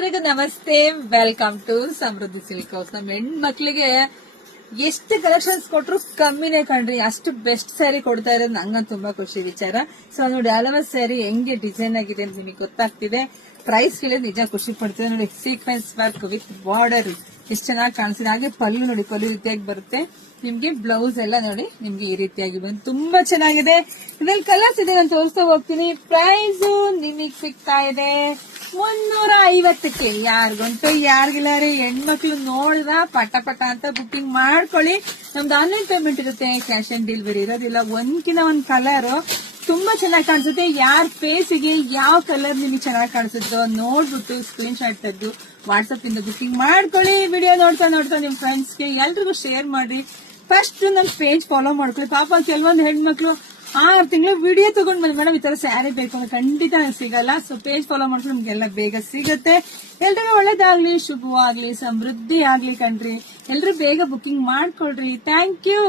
ಎಲ್ರಿಗೂ ನಮಸ್ತೆ, welcome to Samruddhi silk house. ನಮ್ಮ ಹೆಣ್ಮಕ್ಳಿಗೆ ಎಷ್ಟು ಕಲೆಕ್ಷನ್ಸ್ ಕೊಟ್ರು ಕಮ್ಮಿನೇ ಕಣ್ರಿ. ಅಷ್ಟು ಬೆಸ್ಟ್ ಸ್ಯಾರಿ ಕೊಡ್ತಾ ಇರೋದು ನಂಗಂತ ತುಂಬಾ ಖುಷಿ ವಿಚಾರ. ಸೊ ನೋಡಿ, ಹಲವಾರು ಸ್ಯಾರಿ ಹೆಂಗೆ ಡಿಸೈನ್ ಆಗಿದೆ ಅಂತ ನಿಮಗೆ ಗೊತ್ತಾಗ್ತಿದೆ. ಪ್ರೈಸ್ ಕೇಳಿದ್ರೆ ನಿಜ ಖುಷಿ ಪಡ್ತಿದೆ. ನೋಡಿ, ಸೀಕ್ವೆನ್ಸ್ ವರ್ಕ್ ವಿತ್ ಬಾರ್ಡರ್ ಎಷ್ಟು ಚೆನ್ನಾಗಿ ಕಾಣಿಸಿದೆ. ಹಾಗೆ ಪಲ್ಲು ನೋಡಿ, ಪಲ್ಲು ರೀತಿಯಾಗಿ ಬರುತ್ತೆ. ನಿಮ್ಗೆ ಬ್ಲೌಸ್ ಎಲ್ಲ ನೋಡಿ ನಿಮ್ಗೆ ಈ ರೀತಿಯಾಗಿ ಬಂದು ತುಂಬಾ ಚೆನ್ನಾಗಿದೆ. ಇದ್ರಲ್ಲಿ ಕಲರ್ಸ್ ಇದೆ, ನಾನು ತೋರಿಸ್ತಾ ಹೋಗ್ತೀನಿ. ಪ್ರೈಸ್ ನಿಮಗ್ ಸಿಗ್ತಾ ಇದೆ 350ಕ್ಕೆ. ಯಾರಿಗಂತೂ ಯಾರಿಗಿಲ್ಲ ರೀ, ಹೆಣ್ಮಕ್ಳು ನೋಡಿದ್ರ ಪಟ ಪಟ ಅಂತ ಬುಕಿಂಗ್ ಮಾಡ್ಕೊಳ್ಳಿ. ನಮ್ದು ಆನ್ಲೈನ್ ಪೇಮೆಂಟ್ ಇರುತ್ತೆ, ಕ್ಯಾಶ್ ಆನ್ ಡೆಲಿವರಿ ಇರೋದಿಲ್ಲ. ಒಂದ್ಕಿನ ಒಂದ್ ಕಲರ್ ತುಂಬಾ ಚೆನ್ನಾಗಿ ಕಾಣಿಸುತ್ತೆ. ಯಾರ ಫೇಸಿಗೆ ಯಾವ ಕಲರ್ ನಿಮಗೆ ಚೆನ್ನಾಗಿ ಕಾಣಿಸುತ್ತೋ ನೋಡ್ಬಿಟ್ಟು ಸ್ಕ್ರೀನ್ ಶಾಟ್ ತೆಗೆದು ವಾಟ್ಸ್ಆಪ್ ಇಂದ ಬುಕಿಂಗ್ ಮಾಡ್ಕೊಳ್ಳಿ. ವಿಡಿಯೋ ನೋಡ್ತಾ ನೋಡ್ತಾ ನಿಮ್ ಫ್ರೆಂಡ್ಸ್ಗೆ ಎಲ್ರಿಗೂ ಶೇರ್ ಮಾಡಿ. ಫಸ್ಟ್ ನಮ್ ಪೇಜ್ ಫಾಲೋ ಮಾಡ್ಕೊಳ್ಳಿ. ಪಾಪ ಕೆಲವೊಂದು ಹೆಣ್ಮಕ್ಳು 6 ತಿಂಗಳು ವಿಡಿಯೋ ತಗೊಂಡ್ ಬಂದ್ ಮೇಡಮ್ ಈ ತರ ಸ್ಯಾರಿ ಬೇಕು ಅಂದ್ರೆ ಖಂಡಿತ ಸಿಗಲ್ಲ. ಸೊ ಪೇಜ್ ಫಾಲೋ ಮಾಡ್ಕೊಂಡು ನಿಮ್ಗೆಲ್ಲ ಬೇಗ ಸಿಗುತ್ತೆ. ಎಲ್ರಿಗೂ ಒಳ್ಳೇದಾಗ್ಲಿ, ಶುಭವಾಗ್ಲಿ, ಸಮೃದ್ಧಿ ಆಗ್ಲಿ ಕಣ್ರಿ. ಎಲ್ರು ಬೇಗ ಬುಕಿಂಗ್ ಮಾಡ್ಕೊಳ್ರಿ. Thank you.